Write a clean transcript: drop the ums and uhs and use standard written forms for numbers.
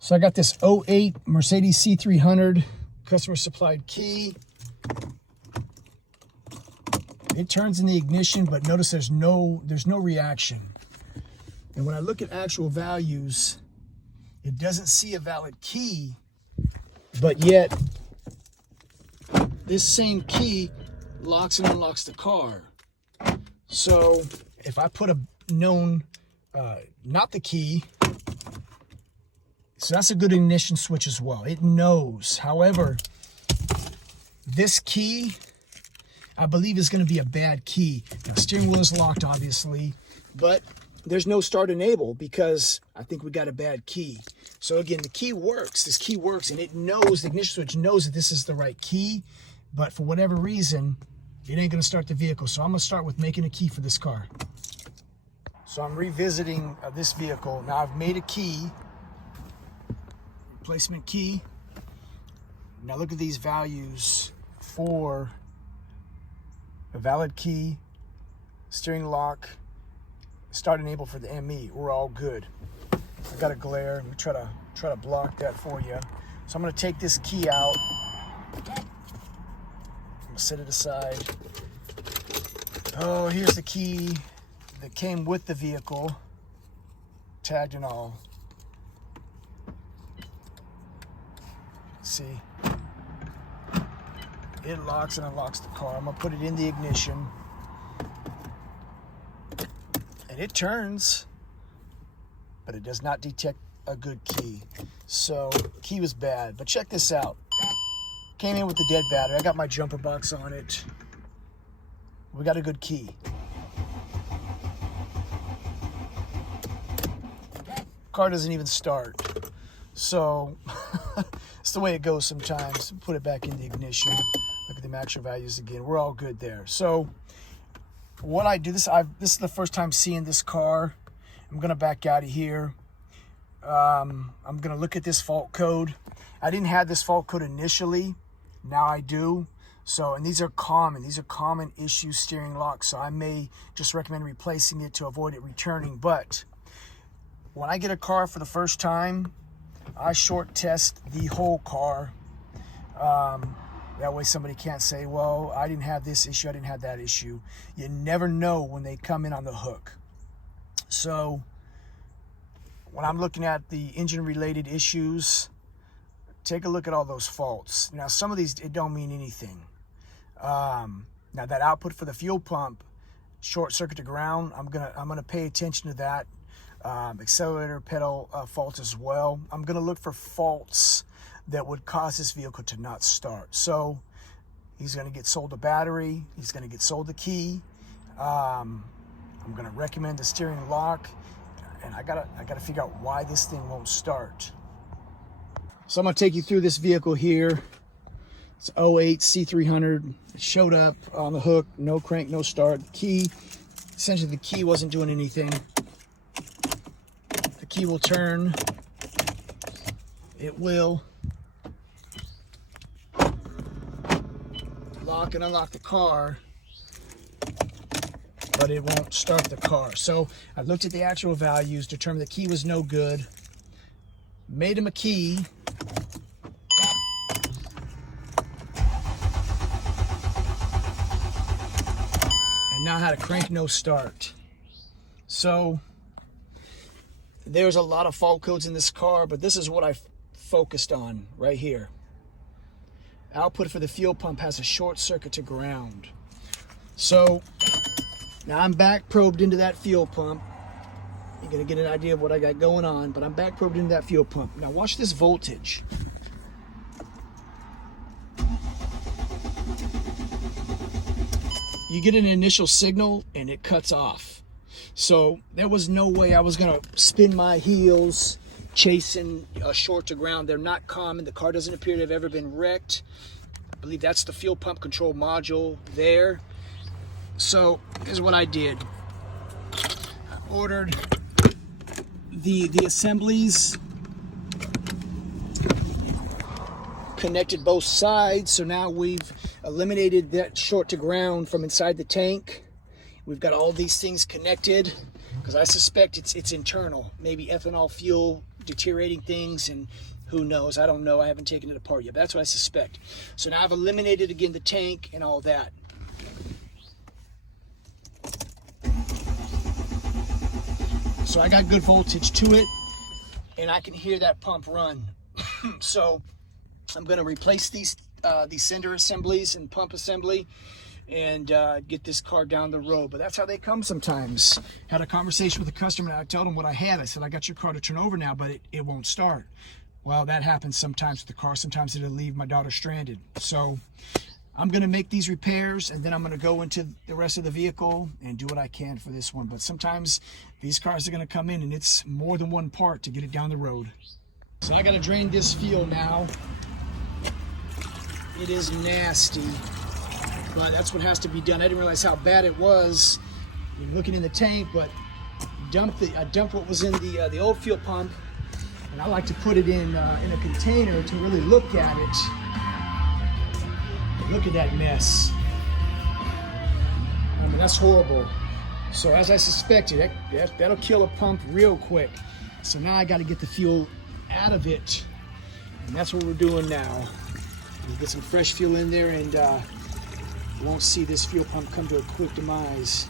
So I got this 08 Mercedes C300 customer supplied key. It turns in the ignition, but notice there's no reaction. And when I look at actual values, it doesn't see a valid key, but yet this same key locks and unlocks the car. So if I put a known, not the key, so that's a good ignition switch as well. It knows. However, this key, I believe, is going to be a bad key. The steering wheel is locked, obviously, but there's no start enable because I think we got a bad key. So again, the key works. This key works, and it knows, the ignition switch knows that this is the right key, but for whatever reason, it ain't going to start the vehicle. So I'm going to start with making a key for this car. So I'm revisiting this vehicle. Now I've made a key. Replacement key. Now look at these values for a valid key, steering lock, start enable for the ME. We're all good. I got a glare. Let me try to block that for you. So I'm going to take this key out. I'm going to set it aside. Oh, here's the key that came with the vehicle, tagged and all. See, it locks and unlocks the car. I'm gonna put it in the ignition, and it turns, but it does not detect a good key. So key was bad, but check this out. Came in with the dead battery. I got my jumper box on it. We got a good key. Car doesn't even start. So it's the way it goes sometimes. Put it back in the ignition. Look at the actual values again. We're all good there. So what I do, this is the first time seeing this car. I'm gonna back out of here. I'm gonna look at this fault code. I didn't have this fault code initially. Now I do. So, and these are common issue steering locks. So I may just recommend replacing it to avoid it returning. But when I get a car for the first time, I short test the whole car. That way somebody can't say, well, I didn't have this issue, I didn't have that issue. You never know when they come in on the hook. So when I'm looking at the engine related issues, take a look at all those faults. Now some of these, it don't mean anything. Now that output for the fuel pump, short circuit to ground, I'm gonna pay attention to that. Accelerator pedal faults as well. I'm going to look for faults that would cause this vehicle to not start. So he's going to get sold a battery. He's going to get sold the key. I'm going to recommend the steering lock, and I gotta figure out why this thing won't start. So I'm going to take you through this vehicle here. It's 08 C300. It showed up on the hook, no crank, no start. The key, essentially the key wasn't doing anything. Key will turn. It will lock and unlock the car, but it won't start the car. So I looked at the actual values, determined the key was no good, made him a key, and now had a crank no start. So there's a lot of fault codes in this car, but this is what I focused on right here. Output for the fuel pump has a short circuit to ground. So now I'm back probed into that fuel pump. You're gonna get an idea of what I got going on, but I'm back probed into that fuel pump. Now watch this voltage. You get an initial signal and it cuts off. So there was no way I was gonna spin my heels chasing a short to ground. They're not common. The car doesn't appear to have ever been wrecked. I believe that's the fuel pump control module there. So here's what I did. I ordered the assemblies, connected both sides. So now we've eliminated that short to ground from inside the tank. We've got all these things connected because I suspect it's internal. Maybe ethanol fuel deteriorating things, and who knows? I don't know. I haven't taken it apart yet, but that's what I suspect. So now I've eliminated again the tank and all that. So I got good voltage to it, and I can hear that pump run. So I'm going to replace these sender assemblies and pump assembly and get this car down the road. But that's how they come sometimes. Had a conversation with a customer, and I told them what I had. I said, I got your car to turn over now, but it won't start. Well, that happens sometimes with the car. Sometimes it'll leave my daughter stranded. So I'm going to make these repairs, and then I'm going to go into the rest of the vehicle and do what I can for this one. But sometimes these cars are going to come in, and it's more than one part to get it down the road. So I got to drain this fuel now. It is nasty, but that's what has to be done. I didn't realize how bad it was. You're looking in the tank, but I dumped what was in the old fuel pump, and I like to put it in a container to really look at it. Look at that mess. I mean, that's horrible. So as I suspected, that'll kill a pump real quick. So now I got to get the fuel out of it, and that's what we're doing now. We'll get some fresh fuel in there, and you won't see this fuel pump come to a quick demise.